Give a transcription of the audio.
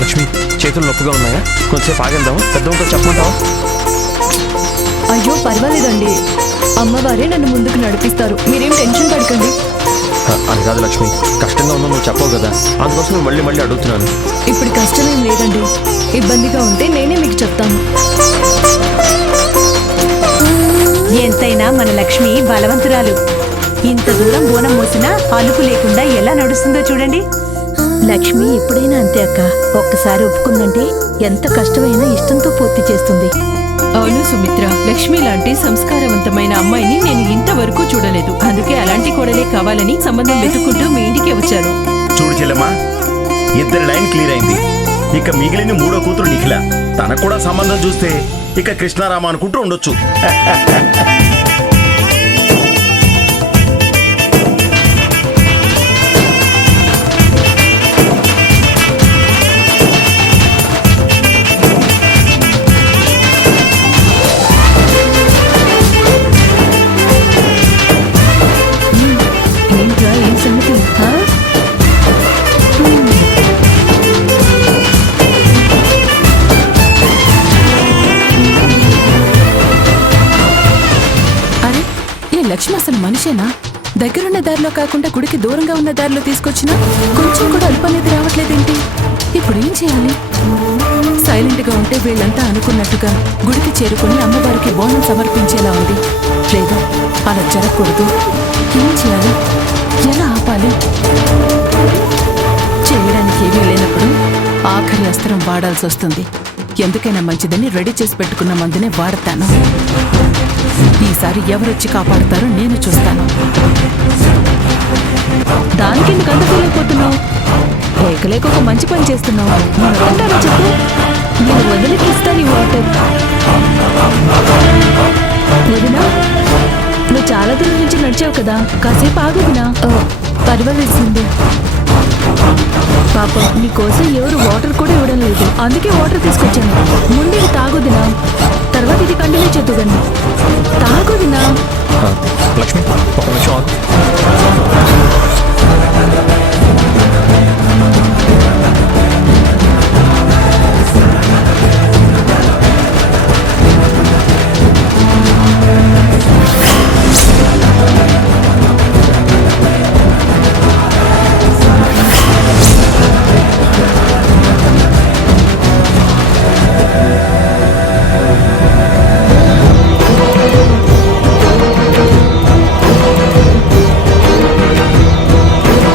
లక్ష్మి, చేతులు నొప్పిగా ఉన్నాయా? కొంచెంసేపు ఆగేద్దామా? పెద్దమ్మతో చెప్పమంటావా? అయ్యో పర్వాలేదండి, అమ్మవారే నన్ను ముందుకు నడిపిస్తారు, మీరేం టెన్షన్ పడకండి. అది కాదు లక్ష్మి, కష్టంగా ఉందో నువ్వు చెప్పవు కదా, అందుకోసం మళ్ళీ మళ్ళీ అడుగుతున్నాను. ఇప్పుడు కష్టమేం లేదండి, ఇబ్బందిగా ఉంటే నేనే మీకు చెప్తాను. ఎంతైనా మన లక్ష్మి బలవంతురాలు. ఇంత దూరం బోనం మోసినా అలుపు లేకుండా ఎలా నడుస్తుందో చూడండి. లక్ష్మి ఎప్పుడైనా అంతే అక్క, ఒక్కసారి ఒప్పుకుందంటే ఎంత కష్టమైనా ఇష్టంతో పూర్తి చేస్తుంది. అవును సుమిత్ర, లక్ష్మి లాంటి సంస్కారవంతమైన అమ్మాయిని నేను ఇంతవరకు చూడలేదు. అందుకే అలాంటి కోడలే కావాలని సంబంధం వెతుక్కుంటూ మీ ఇంటికి వచ్చాను. చూడు చెల్లమ్మా, ఇద్దరి లైన్ క్లియర్ అయింది. ఇక మిగిలిన మూడో కూతురు నిఖిల, తనకు కూడా సంబంధం చూస్తే ఇక కృష్ణారామ అనుకుంటూ ఉండొచ్చు. ఏంట్రా ఏం సంగతి? అరే, ఈ లక్ష్మి అసలు మనిషేనా? దగ్గరున్న దారిలో కాకుండా గుడికి దూరంగా ఉన్న దారిలో తీసుకొచ్చినా కొంచెం కూడా అల్పనేది రావట్లేదేంటి? ఇప్పుడు ఏం చేయాలి? సైలెంట్ గా ఉంటే వీళ్ళంతా అనుకున్నట్టుగా గుడికి చేరుకుని అమ్మవారికి బోనం సమర్పించేలా ఉంది. లేదా అలా జరగకూడదు. ఏం చేయాలి? ఎలా ఆపాలి? చేయడానికి ఏమీ లేనప్పుడు ఆఖరి అస్త్రం వాడాల్సి వస్తుంది. ఎందుకైనా మంచిదని రెడీ చేసి పెట్టుకున్న మందునే వాడతాను. ఈసారి ఎవరొచ్చి కాపాడుతారో నేను చూస్తాను. దానికి ఎందుకు అంత ఫీల్ అయిపోతున్నావు? లేక ఒక మంచి పని చేస్తున్నావు. అంటారా చెప్పు, నేను వదిలికి ఇస్తాను ఈ వాటర్. వదినా, నువ్వు చాలా దూరం నుంచి నడిచావు కదా, కాసేపు ఆగుదినా. పర్వాలేసింది. పాపం నీకోసం ఎవరు వాటర్ కూడా ఇవ్వడం లేదు, అందుకే వాటర్ తీసుకొచ్చాను. ముందు ఇది తాగుదినా, తర్వాత ఇది కంటిన్యూ చేద్దుగాని. తాగుదినా. లక్ష్మి, ఒక నిమిషం ఆగు.